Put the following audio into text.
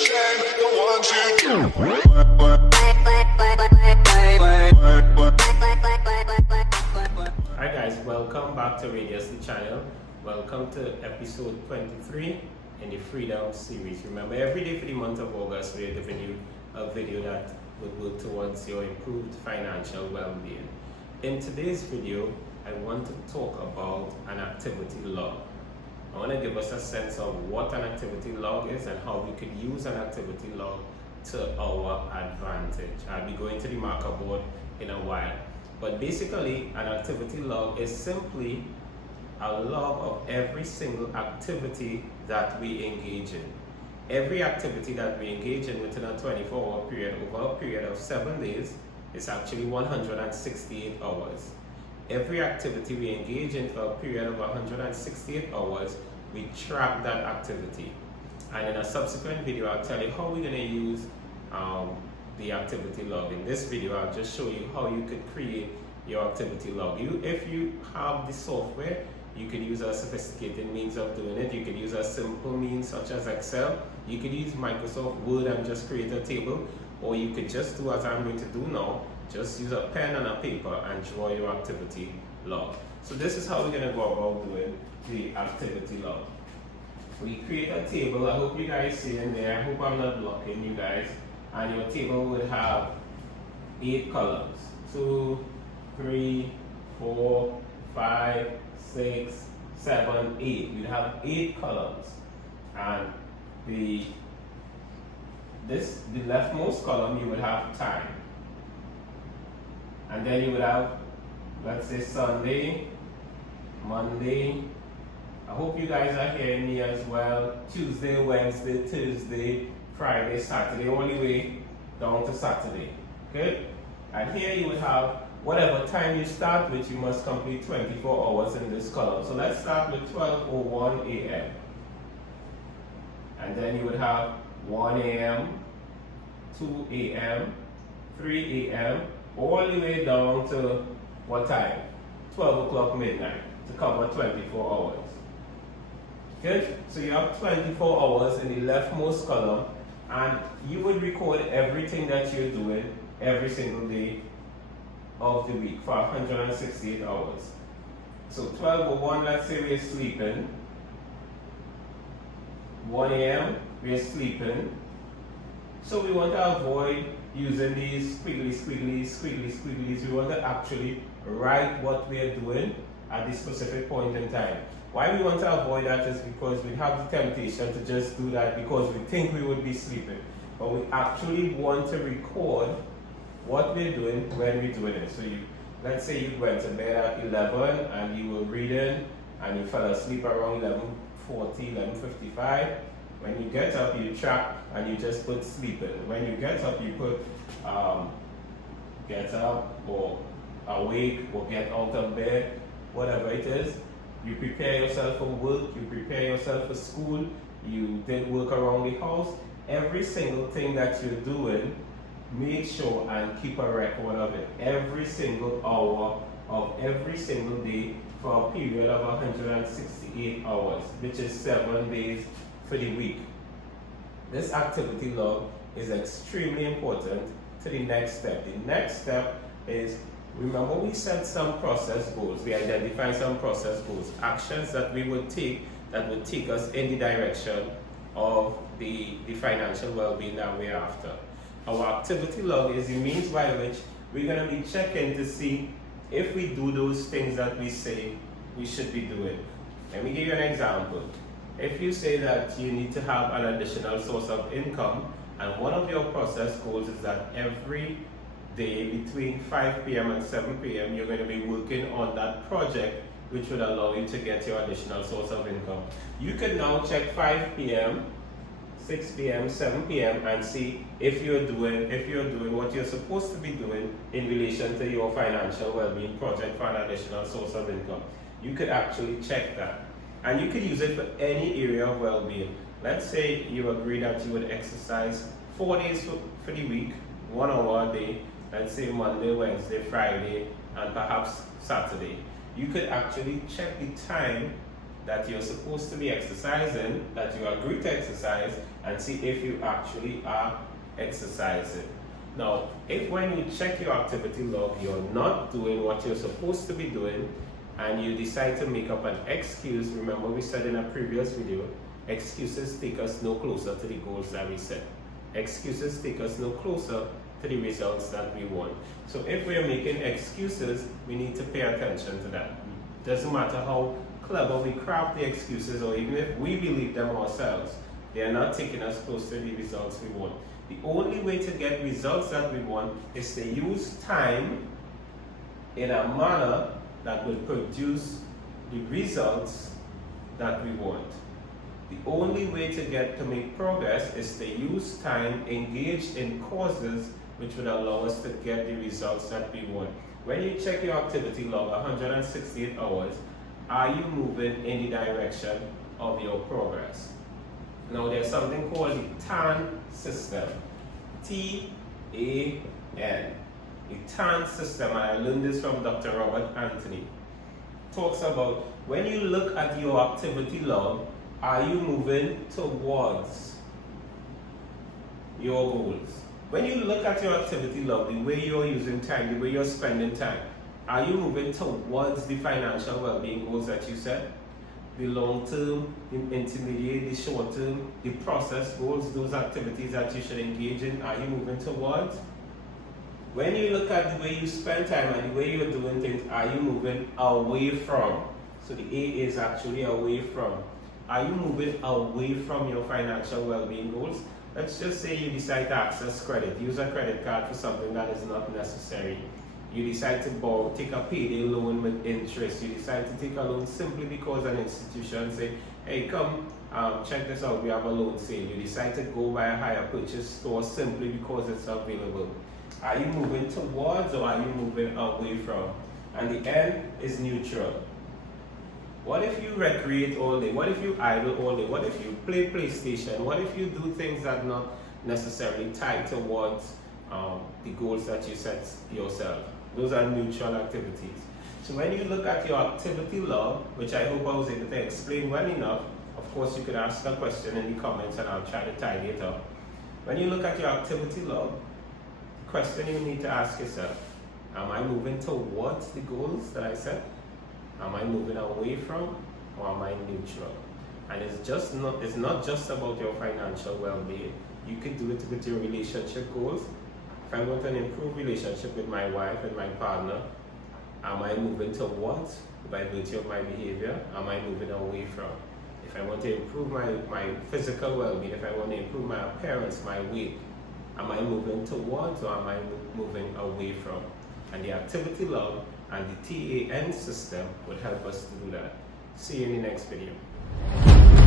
shame the ones you do. Hi guys, welcome back to Rydeus-The channel. Welcome to episode 23 in the Freedom series. Remember, every day for the month of August, we are giving you a video that would work towards your improved financial well-being. In today's video, I want to talk about an activity log. I want to give us a sense of what an activity log is and how we could use an activity log to our advantage. I'll be going to the marker board in a while. But basically, an activity log is simply a log of every single activity that we engage in. Every activity that we engage in within a 24-hour period, over a period of 7 days, is actually 168 hours. Every activity we engage in for a period of 168 hours, we track that activity. And in a subsequent video, I'll tell you how we're going to use the activity log. In this video, I'll just show you how you could create your activity log. If you have the software, you could use a sophisticated means of doing it. You could use a simple means such as Excel. You could use Microsoft Word and just create a table, or you could just do what I'm going to do now. Just use a pen and a paper and draw your activity log. So this is how we're going to go about doing the activity log. We create a table. I hope you guys see in there. I hope I'm not blocking you guys. And your table would have 8 columns. 2, 3, 4, 5, 6, 7, 8. You'd have 8 columns. And the leftmost column, you would have time. And then you would have, let's say, Sunday, Monday. I hope you guys are hearing me as well. Tuesday, Wednesday, Thursday, Friday, Saturday, all the way down to Saturday. Okay? And here you would have whatever time you start with, you must complete 24 hours in this column. So let's start with 12:01 a.m. And then you would have 1 a.m., 2 a.m., 3 a.m., all the way down to what time? 12 o'clock midnight to cover 24 hours. Good? So you have 24 hours in the leftmost column, and you would record everything that you're doing every single day of the week for 168 hours. So 12:01, let's say we're sleeping. 1 a.m., we're sleeping. So we want to avoid using these squigglies. We want to actually write what we are doing at this specific point in time. Why we want to avoid that is because we have the temptation to just do that because we think we would be sleeping. But we actually want to record what we're doing when we're doing it. So let's say you went to bed at 11 and you were reading and you fell asleep around 11:40, 11:55. When you get up, you track and you just put sleeping. When you get up, you put get up or awake or get out of bed, whatever it is. You prepare yourself for work, you prepare yourself for school, you did work around the house. Every single thing that you're doing, make sure and keep a record of it. Every single hour of every single day for a period of 168 hours, which is 7 days for the week. This activity log is extremely important to the next step. The next step is, remember we set some process goals. We identify some process goals, actions that we would take that would take us in the direction of the financial well-being that we're after. Our activity log is the means by which we're going to be checking to see if we do those things that we say we should be doing. Let me give you an example. If you say that you need to have an additional source of income, and one of your process goals is that every day between 5 p.m. and 7 p.m. you're going to be working on that project which would allow you to get your additional source of income. You can now check 5 p.m., 6 p.m., 7 p.m. and see if you're doing what you're supposed to be doing in relation to your financial well-being project for an additional source of income. You could actually check that. And you could use it for any area of well-being. Let's say you agree that you would exercise 4 days for the week, 1 hour a day, let's say Monday, Wednesday, Friday, and perhaps Saturday. You could actually check the time that you're supposed to be exercising, that you agree to exercise, and see if you actually are exercising. Now, if when you check your activity log, you're not doing what you're supposed to be doing, and you decide to make up an excuse, remember we said in a previous video, excuses take us no closer to the goals that we set. Excuses take us no closer to the results that we want. So if we're making excuses, we need to pay attention to that. Doesn't matter how clever we craft the excuses, or even if we believe them ourselves, they are not taking us close to the results we want. The only way to get results that we want is to use time in a manner that will produce the results that we want. The only way to make progress is to use time engaged in causes which would allow us to get the results that we want. When you check your activity log, 168 hours, are you moving in the direction of your progress? Now there's something called the TAN system. T-A-N. The TAN system, and I learned this from Dr. Robert Anthony, talks about when you look at your activity log, are you moving towards your goals? When you look at your activity log, the way you're using time, the way you're spending time, are you moving towards the financial well-being goals that you set? The long-term, the intermediate, the short-term, the process goals, those activities that you should engage in, are you moving towards? When you look at the way you spend time and the way you're doing things, are you moving away from? So the A is actually away from. Are you moving away from your financial well-being goals? Let's just say you decide to access credit, use a credit card for something that is not necessary. You decide to borrow, take a payday loan with interest. You decide to take a loan simply because an institution say, hey, come, check this out, we have a loan sale. You decide to go buy a higher purchase store simply because it's available. Are you moving towards, or are you moving away from? And the N is neutral. What if you recreate all day? What if you idle all day? What if you play PlayStation? What if you do things that are not necessarily tied towards the goals that you set yourself? Those are neutral activities. So when you look at your activity log, which I hope I was able to explain well enough, of course you could ask a question in the comments and I'll try to tidy it up. When you look at your activity log, the question you need to ask yourself, am I moving towards the goals that I set? Am I moving away from, or am I neutral? And it's not just about your financial well-being. You could do it with your relationship goals. If I want an improved relationship with my wife and my partner, am I moving towards by virtue of my behavior? Am I moving away from? If I want to improve my physical well-being, if I want to improve my appearance, my weight, am I moving towards, or am I moving away from? And the activity log and the TAN system would help us to do that. See you in the next video.